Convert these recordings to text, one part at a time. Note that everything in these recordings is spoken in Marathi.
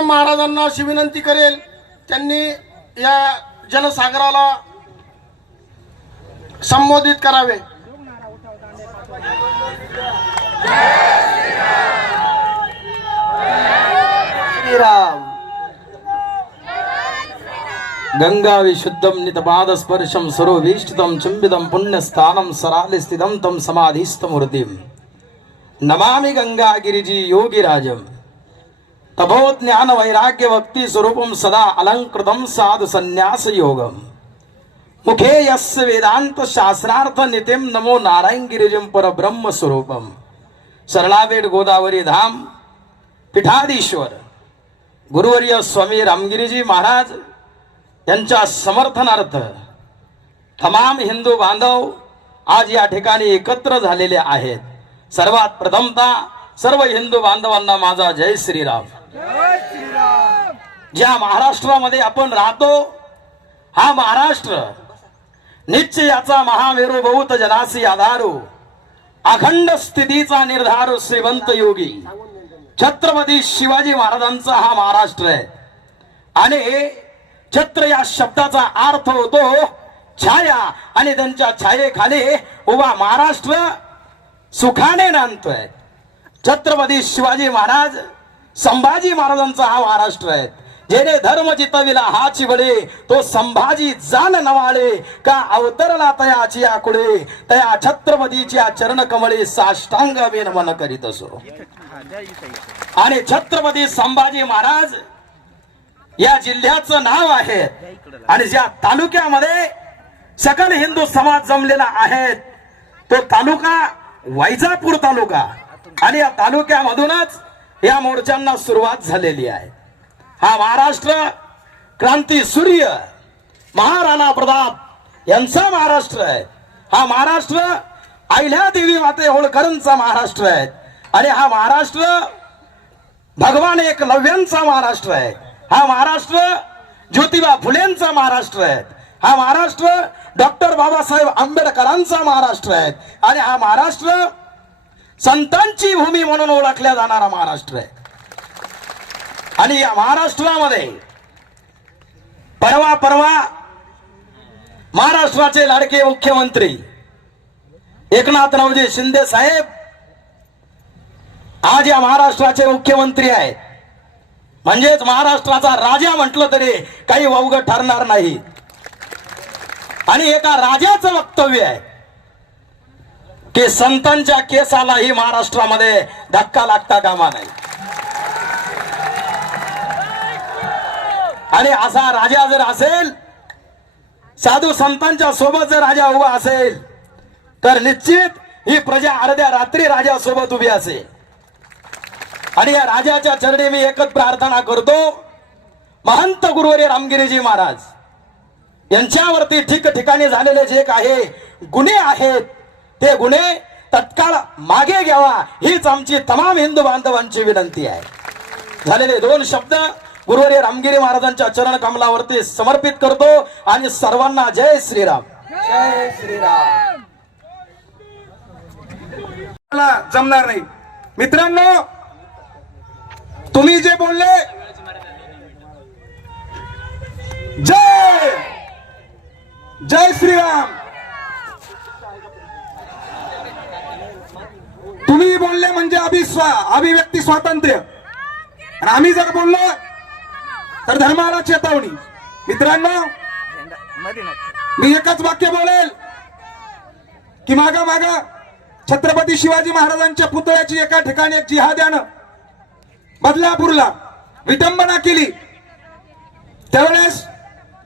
तुकाराम महाराजांना अशी विनंती करेल त्यांनी या जनसागराला संबोधित करावे. श्रीराम. गंगा विशुद्धम नितपाद स्पर्शम सरोभीष्टितम चुंबितम पुण्यस्थानम सराले स्थितम तम समाधिस्थमूर्तिम. नमामि गंगा गिरिजी योगिराजम. तपो ज्ञान वैराग्य भक्ति स्वरूपम सदा अलंकृतम साधु संन्यास योगम मुखे यस्य वेदांत शास्त्रार्थ नितिम नमो नारायण गिरिजम पर ब्रह्म स्वरूपम सरळावेड गोदावरी धाम पीठाधीश्वर गुरुवर्य स्वामी रामगिरीजी महाराज यांच्या समर्थनार्थ तमाम हिंदू बांधव आज या ठिकाणी एकत्र झालेले आहेत। सर्वात प्रथमता सर्व हिंदू बांधवांना माझा जय श्रीराम। ज्या महाराष्ट्रामध्ये आपण राहतो हा महाराष्ट्र निश्चय याचा महामेरू बहुत जनासी आधारू अखंड स्थितीचा निर्धार श्रीवंत योगी. छत्रपती शिवाजी महाराजांचा हा महाराष्ट्र आहे. आणि छत्र या शब्दाचा अर्थ होतो छाया आणि त्यांच्या छायेखाली उभा महाराष्ट्र सुखाने नांदतोय छत्रपती शिवाजी महाराज संभाजी महाराजांचा हा महाराष्ट्र आहे. जेने धर्म जितविला हा चिवडे तो संभाजी जान नवाळे का अवतरला तयाची आकुडे तया छत्रपतीच्या चरण कमळे साष्टांग विनमन करीत असो. आणि छत्रपती संभाजी महाराज या जिल्ह्याचं नाव आहे. आणि ज्या तालुक्यामध्ये सकल हिंदू समाज जमलेला आहे तो तालुका वैजापूर तालुका. आणि या तालुक्यामधूनच या मोर्चांना सुरुवात झालेली आहे. हा महाराष्ट्र क्रांती सूर्य महाराणा प्रताप यांचा महाराष्ट्र आहे. हा महाराष्ट्र अहिल्या देवी माते होळकरांचा महाराष्ट्र आहे. आणि हा महाराष्ट्र भगवान एक नव्यांचा महाराष्ट्र आहे. हा महाराष्ट्र ज्योतिबा फुलेंचा महाराष्ट्र आहे. हा महाराष्ट्र डॉक्टर बाबासाहेब आंबेडकरांचा महाराष्ट्र आहे. आणि हा महाराष्ट्र संतांची भूमी म्हणून ओळखल्या जाणारा महाराष्ट्र आहे. आणि या महाराष्ट्रामध्ये परवा परवा महाराष्ट्राचे लाडके मुख्यमंत्री एकनाथरावजी शिंदे साहेब आज या महाराष्ट्राचे मुख्यमंत्री आहेत. म्हणजेच महाराष्ट्राचा राजा म्हटलं तरी काही वावग ठरणार नाही. आणि एका राजाचं वक्तव्य आहे. की संतांच्या केसालाही महाराष्ट्रामध्ये धक्का लागता कामा नाही. आणि असा राजा जर असेल साधू संतांच्या सोबत जर राजा उभा असेल तर निश्चित ही प्रजा अर्ध्या रात्री राजा सोबत उभी असेल आणि या राजाच्या चरणी मी एकच प्रार्थना करतो महंत गुरुवारी रामगिरीजी महाराज यांच्यावरती ठिकठिकाणी झालेले जे काही गुन्हे आहेत ते गुन्हे तत्काळ मागे घ्यावा हीच आमची तमाम हिंदू बांधवांची विनंती आहे. झालेले दोन शब्द गुरुवारी रामगिरी महाराजांच्या चरण कमलावरती समर्पित करतो आणि सर्वांना जय श्रीराम. जय श्रीराम. जमणार नाही. मित्रांनो तुम्ही जे बोलले जय! जय श्रीराम तुम्ही बोलले म्हणजे अभिस्वा अभिव्यक्ती स्वातंत्र्य. आणि आम्ही जर बोललो तर धर्माला चेतावणी. मित्रांनो मी एकच वाक्य बोलेल. की माग माग छत्रपती शिवाजी महाराजांच्या पुतळ्याची एका ठिकाणी एक जिहाद्यानं बदलापूरला विटंबना केली. त्यावेळेस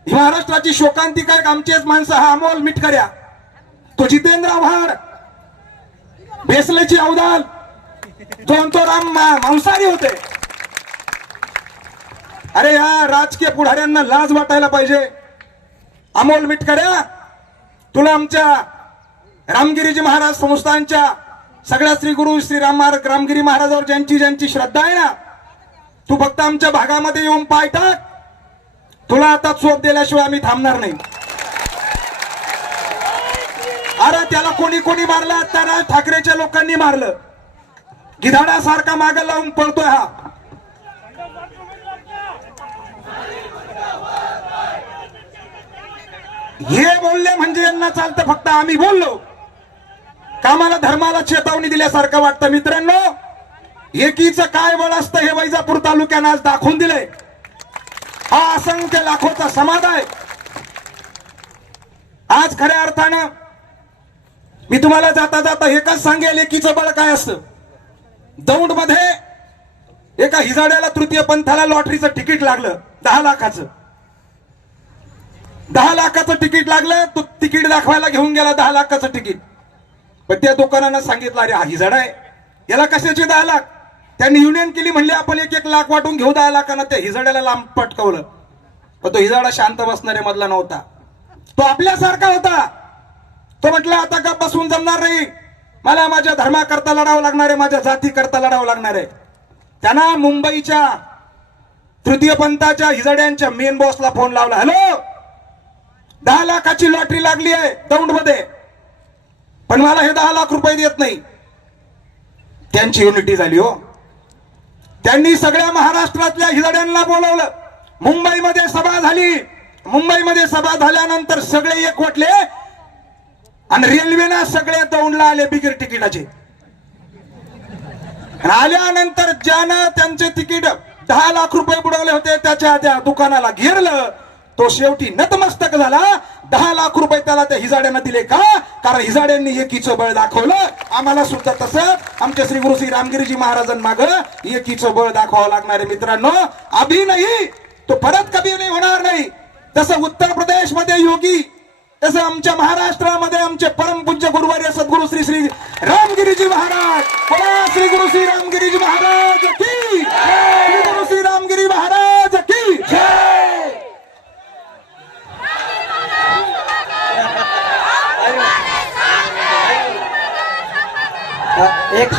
महाराष्ट्राची शोकांतिका एक आमचेच माणसं हा अमोल मिटकऱ्या. तो जितेंद्र आव्हाड बेसलेची अवदाल राम मा- मांसाहारी होते. अरे या राजकीय पुढाऱ्यांना लाज वाटायला पाहिजे. अमोल मिटकऱ्या तुला आमच्या रामगिरीजी महाराज संस्थांच्या सगळ्या श्री गुरु श्री राम महाराज रामगिरी महाराजावर ज्यांची ज्यांची श्रद्धा आहे ना तू फक्त आमच्या भागामध्ये येऊन पाय टाक. तुला आता चोप दिल्याशिवाय आम्ही थांबणार नाही. अरे त्याला कोणी कोणी मारलं? त्या राज ठाकरेच्या लोकांनी मारलं. गिधाडासारखा मागे लावून पळतोय हा. हे बोलले म्हणजे यांना चालतं फक्त आम्ही बोललो. कामाला धर्माला चेतावणी दिल्यासारखं वाटतं मित्रांनो. एकीच काय बळ असतं हे वैजापूर तालुक्यानं आज दाखवून दिलंय. हा असंख्य लाखोचा समाज आहे. आज खऱ्या अर्थानं मी तुम्हाला जाता जाता एकच सांगेल एकीचं बळ काय असतं? दौंडमध्ये एका हिजाड्याला तृतीय पंथाला लॉटरीचं तिकीट लागलं दहा लाखाचं. दहा लाखाचं तिकीट लागलं तो तिकीट दाखवायला घेऊन गेला दहा लाखाचं तिकीट. पण त्या दुकानानं सांगितलं अरे हा हिजाडा आहे. याला कशाचे दहा लाख? त्यांनी युनियन केली म्हणले आपण एक एक लाख वाटून घेऊ दहा लाखानं. त्या हिजाड्याला लांब पटकवलं. पण तो हिजाडा शांत बसणारे मधला नव्हता. तो आपल्यासारखा होता. तो म्हटलं आता का बसून जमणार नाही. मला माझ्या धर्माकरता लढावं लागणार आहे माझ्या जातीकरता लढावं लागणार आहे. त्यांना मुंबईच्या तृतीय पंथाच्या हिजड्यांच्या मेन बॉसला फोन लावला. हॅलो दहा लाखाची लॉटरी लागली आहे दौंडमध्ये. पण मला हे दहा लाख रुपये देत नाही. त्यांची युनिटी झाली हो. त्यांनी सगळ्या महाराष्ट्रातल्या हिजड्यांना बोलवलं. मुंबईमध्ये सभा झाली. मुंबईमध्ये सभा झाल्यानंतर सगळे एकवटले आणि रेल्वेनं सगळ्या दौंडला आले बिगर तिकिटाचे. आल्यानंतर ज्यानं त्यांचे तिकीट दहा लाख रुपये बुडवले होते त्याच्या त्या दुकानाला घेरलं तो शेवटी नतमस्तक झाला. दहा लाख रुपये त्याला त्या हिजाड्यानं दिले का? कारण हिजाड्यांनी एकीचं बळ दाखवलं. आम्हाला सुद्धा तसं. आमच्या श्री गुरु श्री रामगिरीजी महाराजांमाग एकीचं बळ दाखवावं लागणार आहे मित्रांनो. अभि नाही तो परत कभी नाही होणार नाही. तसं उत्तर प्रदेशमध्ये योगी तसं आमच्या महाराष्ट्रामध्ये आमचे परमपूज्य गुरुवार्य सद्गुरु श्री श्री रामगिरीजी महाराज. बोला श्री गुरु श्री रामगिरीजी महाराज की श्री गुरु श्री रामगिरी महाराज की एक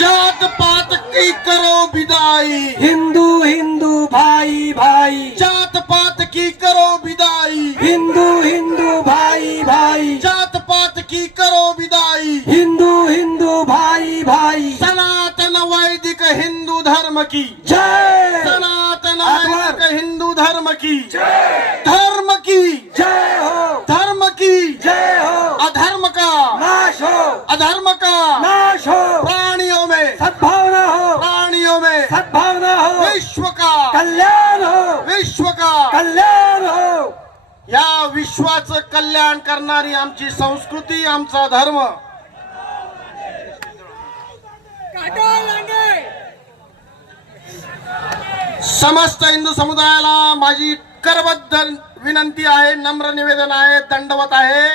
जात पात की करो विदाई। हिंदू हिंदू भाई भाई। जात पात की करो विदाई। हिंदू हिंदू भाई भाई। जात पात की करो विदाई। हिंदू हिंदू भाई भाई। सनातन वैदिक हिंदू धर्म की। जय। सनातन वैदिक हिंदू धर्म की। धर्म की। जय हो। धर्म की। जय हो। अधर्म का। नाश हो। अधर्म का। नाश हो। प्राणियों में। सद्भावना हो। प्राणियों में। सद्भावना हो विश्व का कल्याण हो। विश्व का कल्याण हो। या विश्वाचं कल्याण करणारी आमची संस्कृती आमचा धर्म. समस्त हिंदू समुदायाला माझी करबद्ध विनंती आहे नम्र निवेदन आहे दंडवत आहे.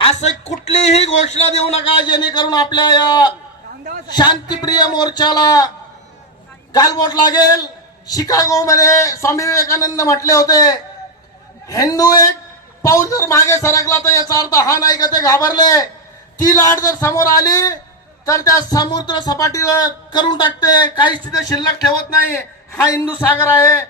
असे कुठलीही घोषणा देऊ नका जेणेकरून आपल्या या शांतिप्रिय मोर्चाला गालबोट लागेल. शिकागो मध्ये स्वामी विवेकानंद म्हटले होते हिंदू एक पाऊल जर मागे सरकला तर याचा अर्थ हा नाही का ते घाबरले? ती लाट जर समोर आली तर त्या समुद्र सपाटीवर करून टाकते. काहीच तिथे शिल्लक ठेवत नाही. हा हिंदू सागर आहे.